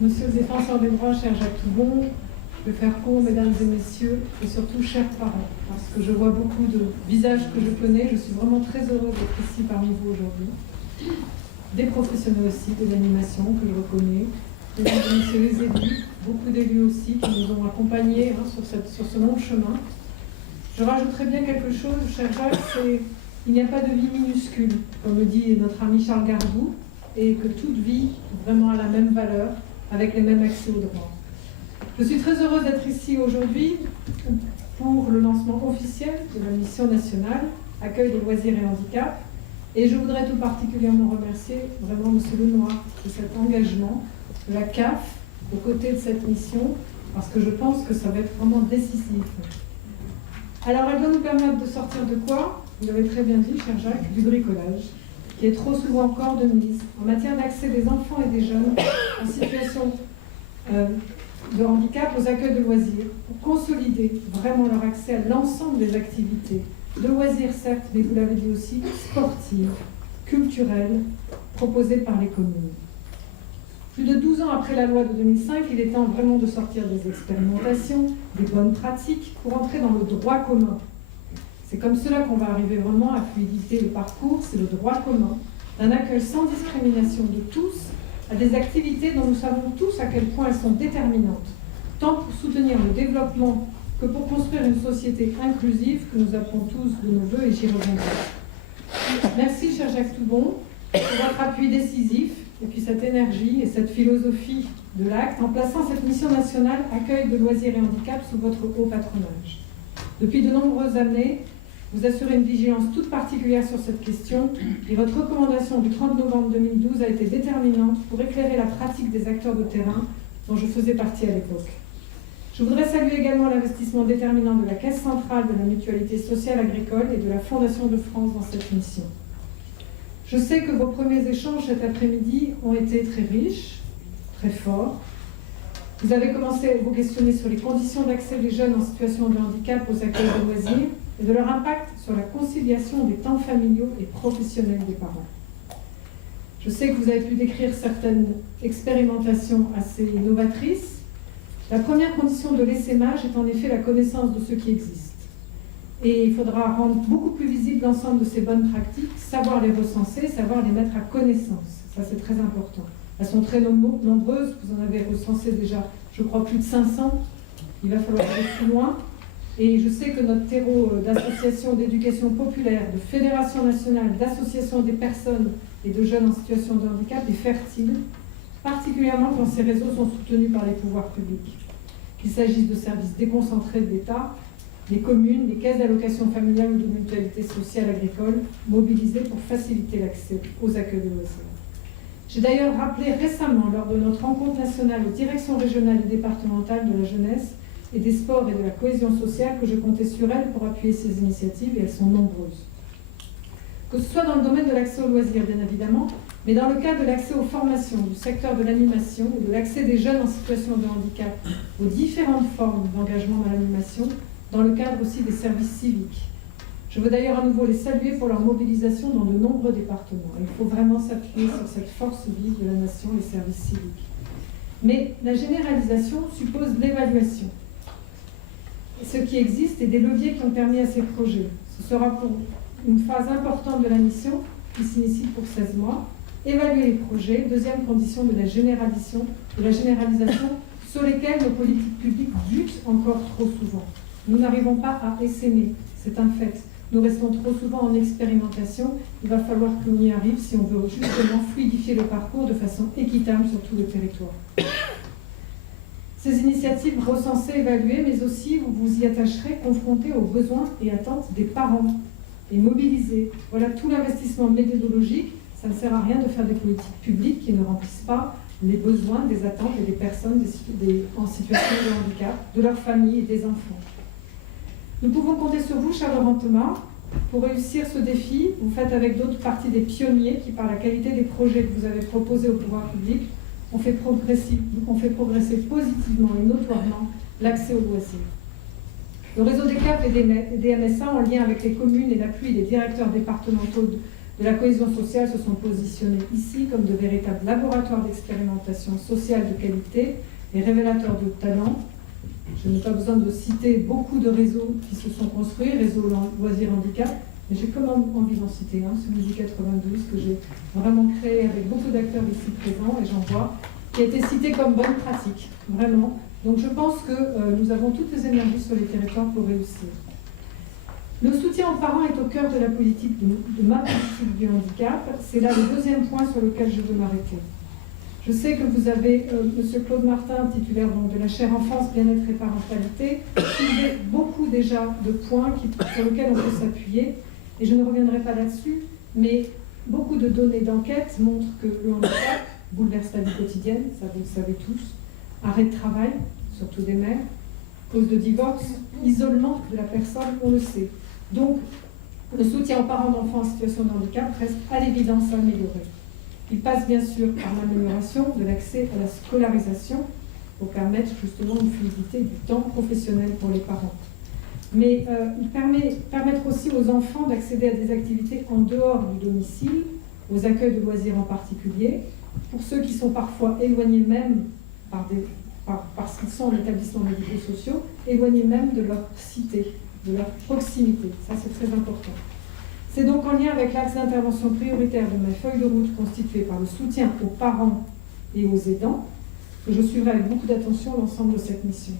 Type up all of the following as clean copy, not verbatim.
Monsieur le défenseur des droits, cher Jacques Toubon, je vais faire court, mesdames et messieurs, et surtout chers parents, parce que je vois beaucoup de visages que je connais. Je suis vraiment très heureuse d'être ici parmi vous aujourd'hui. Des professionnels aussi de l'animation que je reconnais, mesdames et messieurs les élus, beaucoup d'élus aussi qui nous ont accompagnés sur ce long chemin. Je rajouterai bien quelque chose, cher Jacques, c'est il n'y a pas de vie minuscule, comme le dit notre ami Charles Gardou, et que toute vie vraiment a la même valeur, avec les mêmes accès aux droits. Je suis très heureuse d'être ici aujourd'hui pour le lancement officiel de la mission nationale Accueil des loisirs et handicap. Et je voudrais tout particulièrement remercier vraiment M. Lenoir de cet engagement de la CAF aux côtés de cette mission, parce que je pense que ça va être vraiment décisif. Alors elle doit nous permettre de sortir de quoi? Vous l'avez très bien dit, cher Jacques, du bricolage, qui est trop souvent encore de mise en matière d'accès des enfants et des jeunes en situation de handicap aux accueils de loisirs, pour consolider vraiment leur accès à l'ensemble des activités, de loisirs certes, mais vous l'avez dit aussi, sportives, culturelles, proposées par les communes. Plus de 12 ans après la loi de 2005, il est temps vraiment de sortir des expérimentations, des bonnes pratiques, pour entrer dans le droit commun. C'est comme cela qu'on va arriver vraiment à fluidifier le parcours, c'est le droit commun, d'un accueil sans discrimination de tous, à des activités dont nous savons tous à quel point elles sont déterminantes, tant pour soutenir le développement que pour construire une société inclusive que nous appelons tous de nos voeux, et j'y reviendrai. Merci, cher Jacques Toubon, pour votre appui décisif, et puis cette énergie et cette philosophie de l'acte, en plaçant cette mission nationale Accueil de loisirs et handicap sous votre haut patronage. Depuis de nombreuses années, vous assurez une vigilance toute particulière sur cette question, et votre recommandation du 30 novembre 2012 a été déterminante pour éclairer la pratique des acteurs de terrain dont je faisais partie à l'époque. Je voudrais saluer également l'investissement déterminant de la Caisse centrale de la Mutualité sociale agricole et de la Fondation de France dans cette mission. Je sais que vos premiers échanges cet après-midi ont été très riches, très forts. Vous avez commencé à vous questionner sur les conditions d'accès des jeunes en situation de handicap aux accueils de loisirs et de leur impact sur la conciliation des temps familiaux et professionnels des parents. Je sais que vous avez pu décrire certaines expérimentations assez novatrices. La première condition de l'essaimage est en effet la connaissance de ce qui existe. Et il faudra rendre beaucoup plus visible l'ensemble de ces bonnes pratiques, savoir les recenser, savoir les mettre à connaissance. Ça, c'est très important. Elles sont très nombreuses, vous en avez recensé déjà, je crois, plus de 500. Il va falloir aller plus loin. Et je sais que notre terreau d'associations d'éducation populaire, de fédération nationale, d'associations des personnes et de jeunes en situation de handicap est fertile, particulièrement quand ces réseaux sont soutenus par les pouvoirs publics. Qu'il s'agisse de services déconcentrés de l'État, les communes, les caisses d'allocation familiale ou de mutualité sociale agricole, mobilisées pour faciliter l'accès aux accueils de loisirs. J'ai d'ailleurs rappelé récemment, lors de notre rencontre nationale aux directions régionales et départementales de la jeunesse et des sports et de la cohésion sociale, que je comptais sur elles pour appuyer ces initiatives, et elles sont nombreuses. Que ce soit dans le domaine de l'accès aux loisirs, bien évidemment, mais dans le cadre de l'accès aux formations, du secteur de l'animation et de l'accès des jeunes en situation de handicap aux différentes formes d'engagement dans l'animation, dans le cadre aussi des services civiques. Je veux d'ailleurs à nouveau les saluer pour leur mobilisation dans de nombreux départements. Il faut vraiment s'appuyer sur cette force vive de la nation, les services civiques. Mais la généralisation suppose l'évaluation. Ce qui existe et des leviers qui ont permis à ces projets. Ce sera pour une phase importante de la mission qui s'initie pour 16 mois. Évaluer les projets, deuxième condition de la généralisation sur lesquels nos politiques publiques butent encore trop souvent. Nous n'arrivons pas à essaimer, c'est un fait. Nous restons trop souvent en expérimentation. Il va falloir qu'on y arrive si on veut justement fluidifier le parcours de façon équitable sur tout le territoire. Ces initiatives recensées, évaluées, mais aussi vous vous y attacherez, confrontés aux besoins et attentes des parents et mobilisés. Voilà tout l'investissement méthodologique. Ça ne sert à rien de faire des politiques publiques qui ne remplissent pas les besoins des attentes et des personnes en situation de handicap, de leurs familles et des enfants. Nous pouvons compter sur vous, cher Laurent Thomas, pour réussir ce défi. Vous faites avec d'autres partie des pionniers qui, par la qualité des projets que vous avez proposés au pouvoir public, ont fait progresser positivement et notoirement l'accès aux loisirs. Le réseau des CAF et des MSA, en lien avec les communes et l'appui des directeurs départementaux de la cohésion sociale se sont positionnés ici comme de véritables laboratoires d'expérimentation sociale de qualité et révélateurs de talent. Je n'ai pas besoin de citer beaucoup de réseaux qui se sont construits, réseau loisirs handicap, mais j'ai quand même envie d'en citer un, celui du 92, que j'ai vraiment créé avec beaucoup d'acteurs ici présents, et j'en vois, qui a été cité comme bonne pratique, vraiment. Donc je pense que nous avons toutes les énergies sur les territoires pour réussir. Le soutien aux parents est au cœur de la politique, de ma politique du handicap. C'est là le deuxième point sur lequel je veux m'arrêter. Je sais que vous avez, M. Claude Martin, titulaire donc, de la chaire Enfance, Bien-être et Parentalité, soulevé beaucoup déjà de points sur lesquels on peut s'appuyer, et je ne reviendrai pas là-dessus, mais beaucoup de données d'enquête montrent que le handicap bouleverse la vie quotidienne, ça vous le savez tous, arrêt de travail, surtout des mères, cause de divorce, isolement de la personne, on le sait. Donc, le soutien aux parents d'enfants en situation de handicap reste à l'évidence amélioré. Il passe bien sûr par l'amélioration de l'accès à la scolarisation pour permettre justement une fluidité du temps professionnel pour les parents. Mais il permettre aussi aux enfants d'accéder à des activités en dehors du domicile, aux accueils de loisirs en particulier, pour ceux qui sont parfois éloignés même parce qu'ils sont en établissements médico-sociaux, éloignés même de leur cité, de leur proximité. Ça, c'est très important. C'est donc en lien avec l'axe d'intervention prioritaire de ma feuille de route constituée par le soutien aux parents et aux aidants que je suivrai avec beaucoup d'attention l'ensemble de cette mission.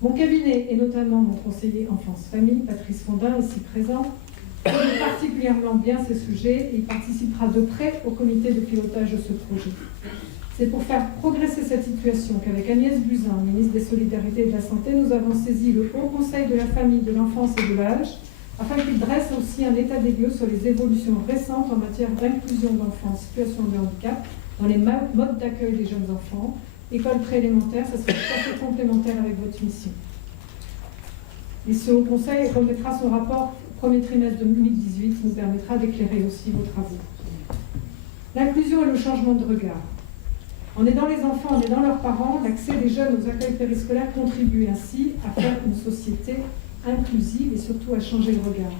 Mon cabinet, et notamment mon conseiller enfance-famille, Patrice Fondin, ici présent, connaît particulièrement bien ces sujets et il participera de près au comité de pilotage de ce projet. C'est pour faire progresser cette situation qu'avec Agnès Buzyn, ministre des Solidarités et de la Santé, nous avons saisi le Haut Conseil de la Famille, de l'Enfance et de l'Âge afin qu'il dresse aussi un état des lieux sur les évolutions récentes en matière d'inclusion d'enfants en situation de handicap dans les modes d'accueil des jeunes enfants, école préélémentaire, ça serait tout à fait complémentaire avec votre mission. Et ce Haut Conseil remettra son rapport au premier trimestre de 2018, qui nous permettra d'éclairer aussi vos travaux. L'inclusion et le changement de regard. En aidant les enfants, en aidant leurs parents, l'accès des jeunes aux accueils périscolaires contribue ainsi à faire une société inclusive et surtout à changer le regard.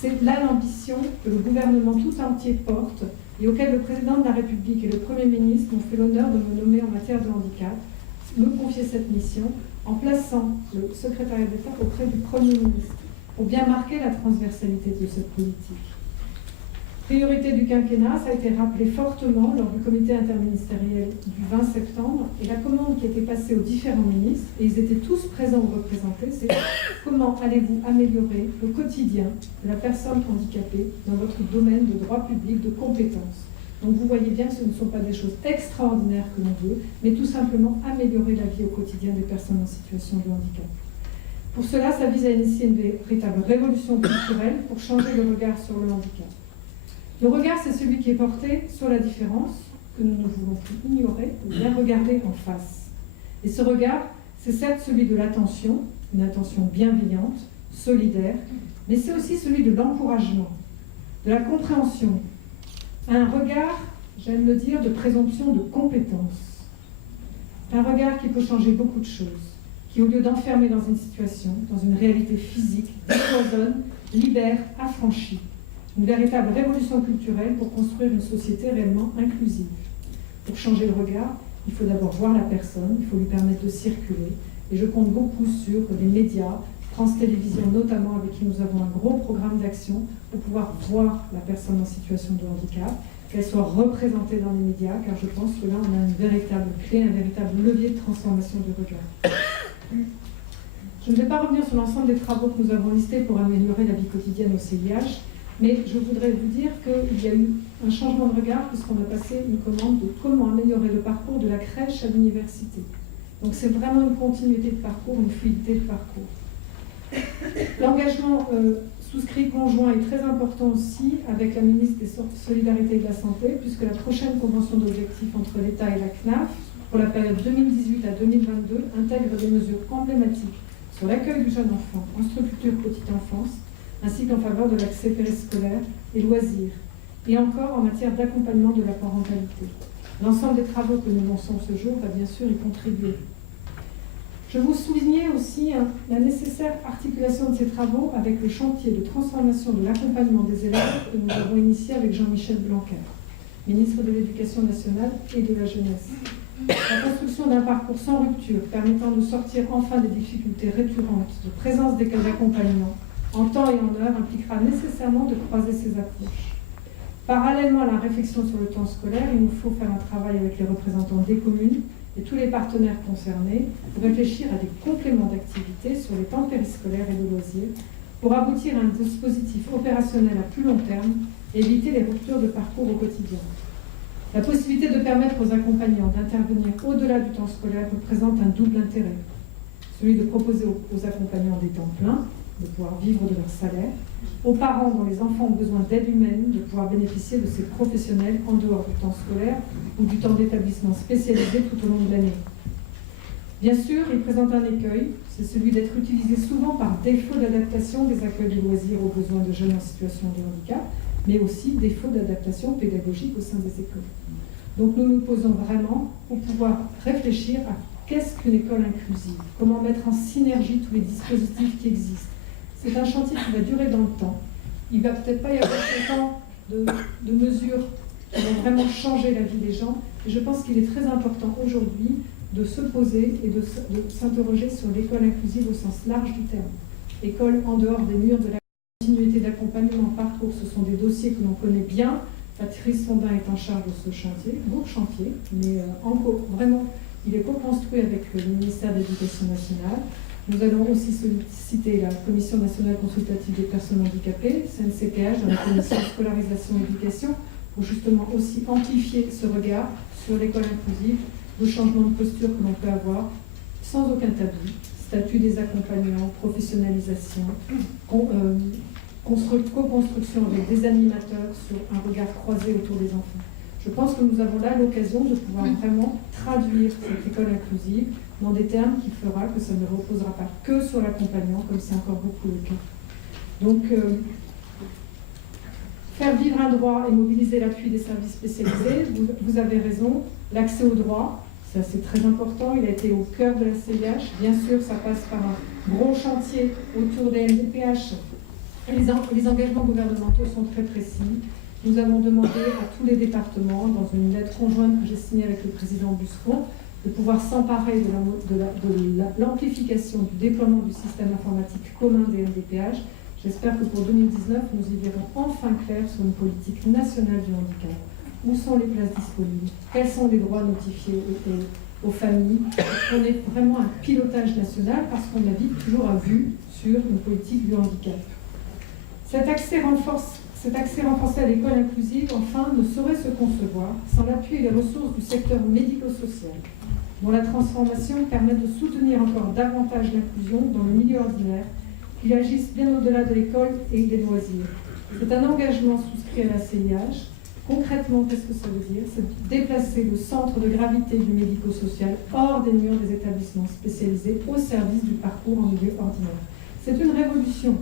C'est là l'ambition que le gouvernement tout entier porte et auquel le président de la République et le Premier ministre m'ont fait l'honneur de me nommer en matière de handicap, me confier cette mission en plaçant le secrétariat d'État auprès du Premier ministre pour bien marquer la transversalité de cette politique. Priorité du quinquennat, ça a été rappelé fortement lors du comité interministériel du 20 septembre et la commande qui était passée aux différents ministres, et ils étaient tous présents ou représentés, c'est comment allez-vous améliorer le quotidien de la personne handicapée dans votre domaine de droit public, de compétences. Donc vous voyez bien que ce ne sont pas des choses extraordinaires que l'on veut, mais tout simplement améliorer la vie au quotidien des personnes en situation de handicap. Pour cela, ça vise à initier une véritable révolution culturelle pour changer le regard sur le handicap. Le regard, c'est celui qui est porté sur la différence, que nous ne voulons plus ignorer, ou bien regarder en face. Et ce regard, c'est certes celui de l'attention, une attention bienveillante, solidaire, mais c'est aussi celui de l'encouragement, de la compréhension. Un regard, j'aime le dire, de présomption de compétence. Un regard qui peut changer beaucoup de choses, qui au lieu d'enfermer dans une situation, dans une réalité physique, décloisonne, libère, affranchit. Une véritable révolution culturelle pour construire une société réellement inclusive. Pour changer le regard, il faut d'abord voir la personne, il faut lui permettre de circuler. Et je compte beaucoup sur les médias, France Télévisions notamment, avec qui nous avons un gros programme d'action pour pouvoir voir la personne en situation de handicap, qu'elle soit représentée dans les médias, car je pense que là, on a une véritable clé, un véritable levier de transformation du regard. Je ne vais pas revenir sur l'ensemble des travaux que nous avons listés pour améliorer la vie quotidienne au CIH, mais je voudrais vous dire qu'il y a eu un changement de regard puisqu'on a passé une commande de comment améliorer le parcours de la crèche à l'université. Donc c'est vraiment une continuité de parcours, une fluidité de parcours. L'engagement souscrit conjoint est très important aussi avec la ministre des Solidarités et de la Santé, puisque la prochaine convention d'objectifs entre l'État et la CNAF pour la période 2018 à 2022 intègre des mesures emblématiques sur l'accueil du jeune enfant en structure petite enfance, ainsi qu'en faveur de l'accès périscolaire et loisirs, et encore en matière d'accompagnement de la parentalité. L'ensemble des travaux que nous lançons ce jour va bien sûr y contribuer. Je vous soulignais aussi la nécessaire articulation de ces travaux avec le chantier de transformation de l'accompagnement des élèves que nous avons initié avec Jean-Michel Blanquer, ministre de l'Éducation nationale et de la jeunesse. La construction d'un parcours sans rupture permettant de sortir enfin des difficultés récurrentes de présence des cas d'accompagnement en temps et en heure impliquera nécessairement de croiser ces approches. Parallèlement à la réflexion sur le temps scolaire, il nous faut faire un travail avec les représentants des communes et tous les partenaires concernés pour réfléchir à des compléments d'activité sur les temps périscolaires et de loisirs pour aboutir à un dispositif opérationnel à plus long terme et éviter les ruptures de parcours au quotidien. La possibilité de permettre aux accompagnants d'intervenir au-delà du temps scolaire représente un double intérêt. Celui de proposer aux accompagnants des temps pleins, de pouvoir vivre de leur salaire, aux parents dont les enfants ont besoin d'aide humaine, de pouvoir bénéficier de ces professionnels en dehors du temps scolaire ou du temps d'établissement spécialisé tout au long de l'année. Bien sûr, il présente un écueil, c'est celui d'être utilisé souvent par défaut d'adaptation des accueils de loisirs aux besoins de jeunes en situation de handicap, mais aussi défaut d'adaptation pédagogique au sein des écoles. Donc nous nous posons vraiment pour pouvoir réfléchir à qu'est-ce qu'une école inclusive, comment mettre en synergie tous les dispositifs qui existent. C'est un chantier qui va durer dans le temps. Il ne va peut-être pas y avoir autant de mesures qui vont vraiment changer la vie des gens, et je pense qu'il est très important aujourd'hui de se poser et de s'interroger sur l'école inclusive au sens large du terme. École en dehors des murs de la continuité d'accompagnement, parcours, ce sont des dossiers que l'on connaît bien. Patrice Fondin est en charge de ce chantier, beau chantier, mais vraiment, il est co-construit avec le ministère de l'Éducation nationale. Nous allons aussi solliciter la Commission nationale consultative des personnes handicapées, CNCPH, dans la commission scolarisation et éducation, pour justement aussi amplifier ce regard sur l'école inclusive, le changement de posture que l'on peut avoir, sans aucun tabou, statut des accompagnants, professionnalisation, co-construction avec des animateurs sur un regard croisé autour des enfants. Je pense que nous avons là l'occasion de pouvoir vraiment traduire cette école inclusive dans des termes qui fera que ça ne reposera pas que sur l'accompagnant, comme c'est encore beaucoup le cas. Donc, faire vivre un droit et mobiliser l'appui des services spécialisés, vous avez raison, l'accès au droit, ça c'est très important, il a été au cœur de la CIH. Bien sûr, ça passe par un gros chantier autour des MDPH. Les engagements gouvernementaux sont très précis. Nous avons demandé à tous les départements, dans une lettre conjointe que j'ai signée avec le président Buscon, de pouvoir s'emparer de l'amplification du déploiement du système informatique commun des MDPH. J'espère que pour 2019, nous y verrons enfin clair sur une politique nationale du handicap. Où sont les places disponibles? Quels sont les droits notifiés aux familles? On est vraiment un pilotage national parce qu'on navigue toujours à vue sur une politique du handicap. Cet accès renforcé à l'école inclusive, enfin, ne saurait se concevoir sans l'appui et les ressources du secteur médico-social, dont la transformation permet de soutenir encore davantage l'inclusion dans le milieu ordinaire, qu'il agisse bien au-delà de l'école et des loisirs. C'est un engagement souscrit à la CIH. Concrètement, qu'est-ce que ça veut dire? C'est déplacer le centre de gravité du médico-social hors des murs des établissements spécialisés au service du parcours en milieu ordinaire. C'est une révolution.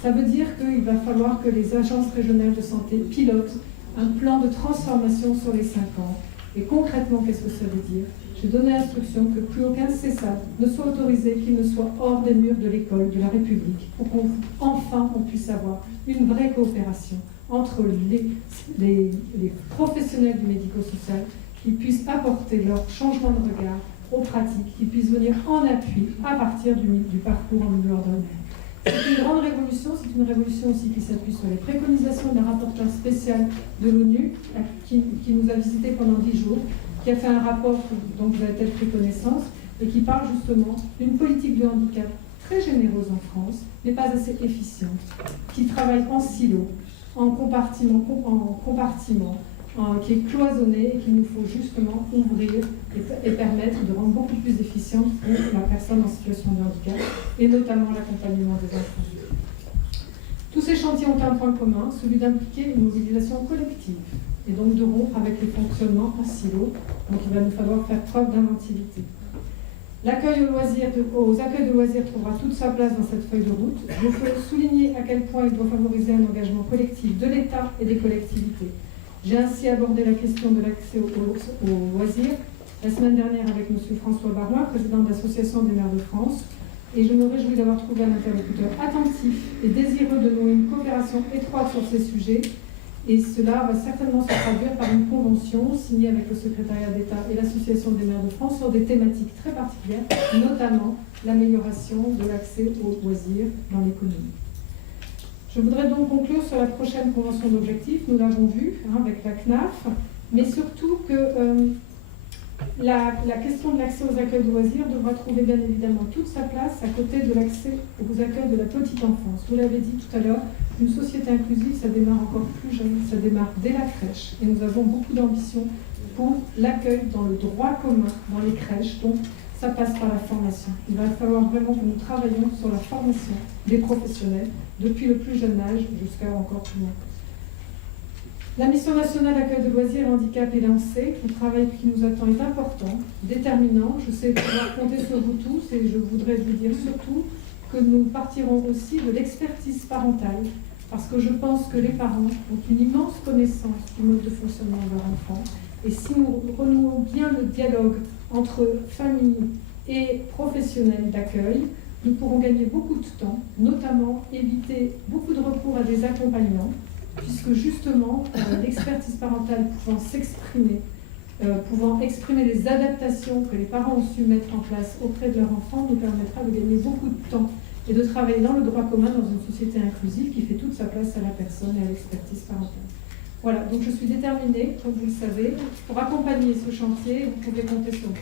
Ça veut dire qu'il va falloir que les agences régionales de santé pilotent un plan de transformation sur les 5 ans. Et concrètement, qu'est-ce que ça veut dire? J'ai donné l'instruction que plus aucun CESAD ne soit autorisé, qu'il ne soit hors des murs de l'école, de la République, pour qu'enfin on puisse avoir une vraie coopération entre les professionnels du médico-social qui puissent apporter leur changement de regard aux pratiques, qui puissent venir en appui à partir du parcours en milieu ordinaire. C'est une grande révolution, c'est une révolution aussi qui s'appuie sur les préconisations d'un rapporteur spécial de l'ONU qui nous a visités pendant 10 jours, qui a fait un rapport dont vous avez peut-être pris connaissance et qui parle justement d'une politique du handicap très généreuse en France, mais pas assez efficiente, qui travaille en silo, en compartiment, qui est cloisonné et qu'il nous faut justement ouvrir et permettre de rendre beaucoup plus efficiente la personne en situation de handicap et notamment l'accompagnement des enfants. Tous ces chantiers ont un point commun, celui d'impliquer une mobilisation collective et donc de rompre avec les fonctionnements en silo. Donc il va nous falloir faire preuve d'inventivité. L'accueil aux accueils de loisirs trouvera toute sa place dans cette feuille de route. Je veux souligner à quel point il doit favoriser un engagement collectif de l'État et des collectivités. J'ai ainsi abordé la question de l'accès aux loisirs la semaine dernière avec M. François Baroin, président de l'Association des maires de France, et je me réjouis d'avoir trouvé un interlocuteur attentif et désireux de nouer une coopération étroite sur ces sujets. Et cela va certainement se traduire par une convention signée avec le secrétariat d'État et l'Association des maires de France sur des thématiques très particulières, notamment l'amélioration de l'accès aux loisirs dans l'économie. Je voudrais donc conclure sur la prochaine convention d'objectifs. Nous l'avons vu avec la CNAF, mais surtout que la question de l'accès aux accueils de loisirs devra trouver bien évidemment toute sa place à côté de l'accès aux accueils de la petite enfance. Vous l'avez dit tout à l'heure, une société inclusive, ça démarre encore plus jeune, ça démarre dès la crèche. Et nous avons beaucoup d'ambition pour l'accueil dans le droit commun, dans les crèches. Donc, ça passe par la formation. Il va falloir vraiment que nous travaillions sur la formation des professionnels, depuis le plus jeune âge jusqu'à encore plus loin. La mission nationale d'accueil de loisirs et handicap est lancée. Le travail qui nous attend est important, déterminant. Je sais pouvoir compter sur vous tous et je voudrais vous dire surtout que nous partirons aussi de l'expertise parentale, parce que je pense que les parents ont une immense connaissance du mode de fonctionnement de leur enfant. Et si nous renouons bien le dialogue entre famille et professionnels d'accueil, nous pourrons gagner beaucoup de temps, notamment éviter beaucoup de recours à des accompagnants, puisque justement, l'expertise parentale pouvant s'exprimer, pouvant exprimer les adaptations que les parents ont su mettre en place auprès de leur enfant, nous permettra de gagner beaucoup de temps et de travailler dans le droit commun dans une société inclusive qui fait toute sa place à la personne et à l'expertise parentale. Voilà, donc je suis déterminée, comme vous le savez, pour accompagner ce chantier, vous pouvez compter sur moi.